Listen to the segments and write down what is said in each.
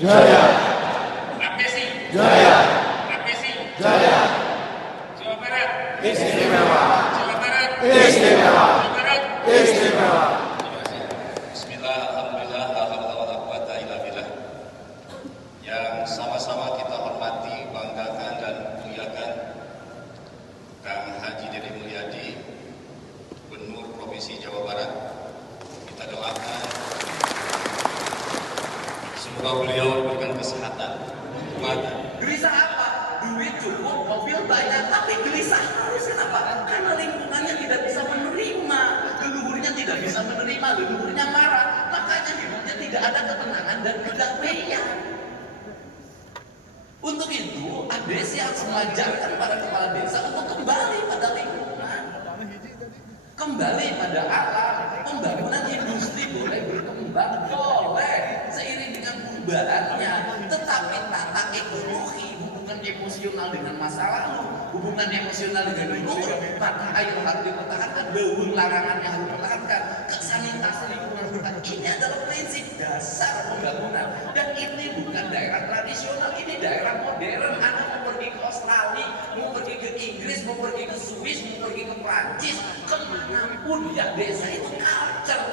Jaya. Apesi. Jaya. Apesi. Jaya. Jawa Barat. Istimewa. Jawa Barat. Istimewa. Jawa Barat. Istimewa. Bismillah, alhamdulillah, la haula wala quwata illa billah. Yang sama-sama kita hormati, banggakan dan muliakan Kang Haji Dede Mulyadi, Gubernur Provinsi Jawa Barat. Kita doakan semoga beliau diberikan kesehatan, kekuatan. Gelisah apa? Duit cukup, mobil banyak, tapi gelisah harus kenapa? Karena lingkungannya tidak bisa menerima, leluhurnya tidak bisa menerima, leluhurnya marah, makanya hidupnya tidak ada ketenangan dan kedamaian. Untuk itu, ADC harus mengajarkan para kepala desa untuk kembali pada lingkungan, kembali pada alam. Pembangunan industri boleh berkembang, boleh seiring dengan perubahannya, tetapi tata ekonomi, hubungan emosional dengan masa lalu, hubungan emosional dengan leluhur, maka air harus dipertahankan, leuweung larangannya harus dipertahankan, sanitasi lingkungan kita. Ini adalah prinsip dasar pembangunan, dan ini bukan daerah tradisional, ini daerah modern. Anda mau pergi ke Australia, mau pergi ke Inggris, mau pergi ke Swiss, mau pergi ke Prancis, kemanapun ya desa itu culture.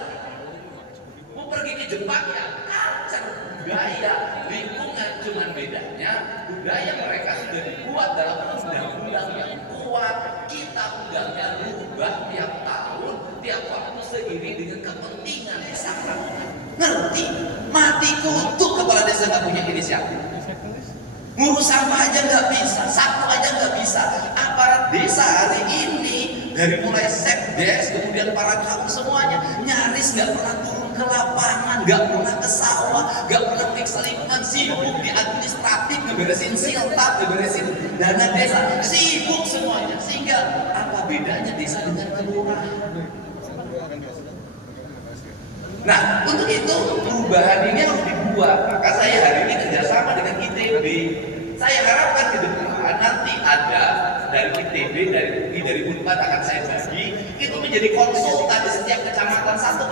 Mau pergi ke Jepang ya culture, budaya, lingkungan. Cuman bedanya budaya mereka sudah dibuat dalam undang-undang yang kuat. Kita undangnya rubah tiap tahun, tiap waktu seiring dengan kepentingan desa. Ngerti? Mati kutu kepala desa nggak punya inisiatif. Ngurus sampah aja nggak bisa, sapu aja nggak bisa. Aparat desa hari ini dari mulai sekdes kemudian para kaum semuanya nyaris nggak pernah turun ke lapangan, nggak pernah ke sawah, nggak pernah periksa lingkungan, sibuk di administratif, ngeberesin siltap, ngeberesin dana desa, sibuk semuanya. Sehingga apa bedanya desa dengan kelurahan? Nah, untuk itu perubahan ini harus dibuat. Maka saya hari ini kerjasama dengan ITB. Saya harapkan ke depan nanti ada dari ITB, dari UI, dari Unpad akan saya bagi, itu menjadi konsultan di setiap kecamatan, satu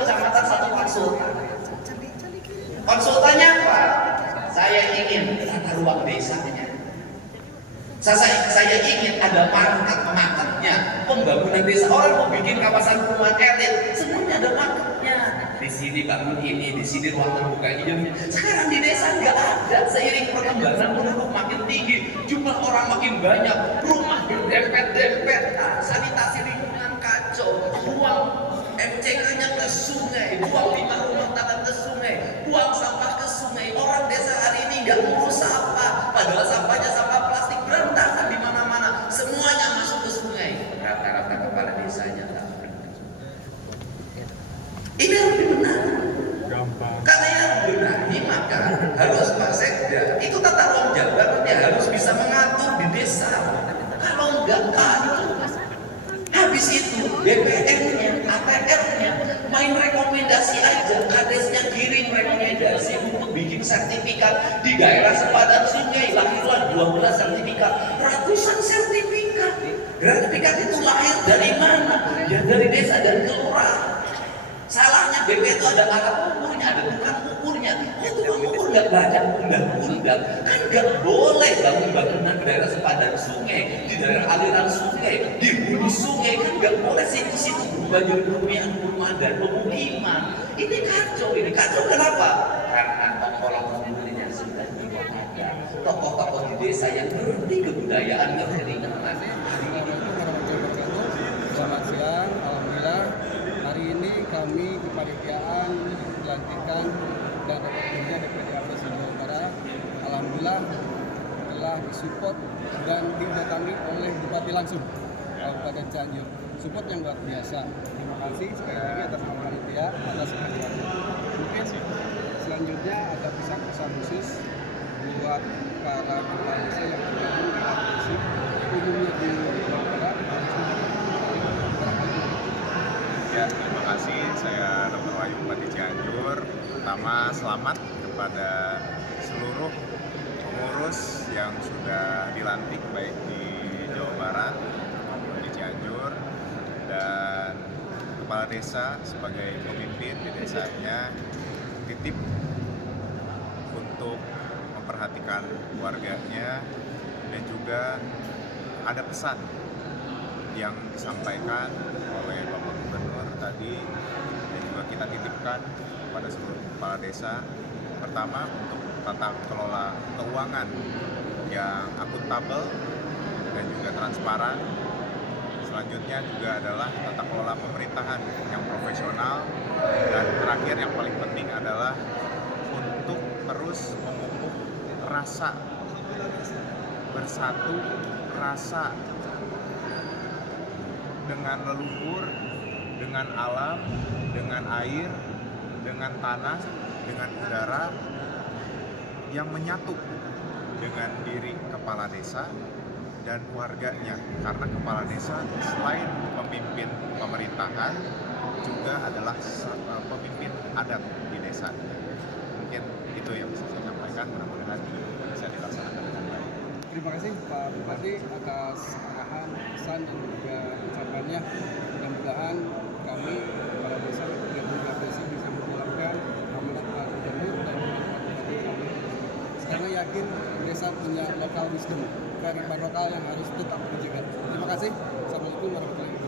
konsultan. Konsultannya apa? Saya ingin tata ruang desanya. Saya ingin ada market-marketnya, pembangunan desa. Orang mau bikin kawasan perumahan elit, semuanya ada marketnya. Di sini bangun ini, di sini ruang terbuka hijaunya. Sekarang di desa nggak ada. Seiring perkembangan penduduk makin tinggi, jumlah orang makin banyak, rumah berdempet-dempet, sanitasi lingkungan kacau, buang MCK-nya ke sungai, buang limbah rumah tangga ke sungai, buang sampah ke sungai. Orang desa hari ini nggak ngurus sampah, padahal sampahnya sampah plastik berantakan di mana-mana, semuanya masuk ke sungai. Rata-rata kepala desanya tak benar. Ini harus dibenahi. Karena yang benahi maka harus Pak Sekda itu tata ruang jabatannya harus bisa mengatur di desa. Kalau enggak habis itu DPR-nya, APR-nya main rekomendasi aja, kadesnya kirim rekomendasi untuk bikin sertifikat di daerah sepadan sungai, lahirlah 12 sertifikat, ratusan sertifikat. Sertifikat itu lahir dari mana? Ya dari desa dan kelurahan. Salahnya BP itu ada alat ukurnya, ada tukang ukurnya. Tukang ukur nggak baca undang-undang, kan nggak boleh bangun bangunan di daerah sepadan sungai, di daerah aliran sungai, di hulu sungai, kan nggak boleh situ-situ berubah jadi perumahan dan pemukiman. Ini kacau kenapa? Karena pengelola sudah tidak ada. Tokoh-tokoh di desa yang ngerti kebudayaan, ngerti lingkungan. Selamat siang, alhamdulillah hari ini kami kepanitiaan pelantikan dan rekrutmennya DPD Provinsi Jawa Barat alhamdulillah telah telah disupport dan didatangi oleh Bupati langsung Kabupaten Cianjur. Support yang luar biasa. Terima kasih sekali lagi atas nama panitia, atas kehadirannya. Mungkin selanjutnya ada pesan-pesan khusus buat para kepala desa yang tergabung di advokasi umumnya di Jawa Barat. Ya, terima kasih. Saya Dr. Wahyu Bupati Cianjur. Pertama, selamat kepada seluruh pengurus yang sudah dilantik baik di Jawa Barat maupun di Cianjur, dan kepala desa sebagai pemimpin di desanya titip untuk memperhatikan warganya, dan juga ada pesan yang disampaikan oleh Bapak Gubernur tadi dan juga kita titipkan kepada seluruh kepala desa. Pertama, untuk tata kelola keuangan yang akuntabel dan juga transparan. Selanjutnya juga adalah tata kelola pemerintahan yang profesional, dan terakhir yang paling penting adalah untuk terus memupuk rasa bersatu, rasa dengan leluhur, dengan alam, dengan air, dengan tanah, dengan udara, yang menyatu dengan diri kepala desa dan warganya. Karena kepala desa selain pemimpin pemerintahan juga adalah pemimpin adat di desa. Mungkin itu yang bisa saya sampaikan, mudah-mudahan bisa dilaksanakan dengan baik. Terima kasih Pak Bupati atas arahan, pesan dan juga ucapannya. Mudah-mudahan kami para desa yang bergabung bisa menjalankan amanat Pak Gubernur dan Pak Bupati kami. Karena yakin desa punya lokal wisdom, kearifan lokal yang harus tetap dijaga. Terima kasih. Assalamualaikum warahmatullahi wabarakatuh.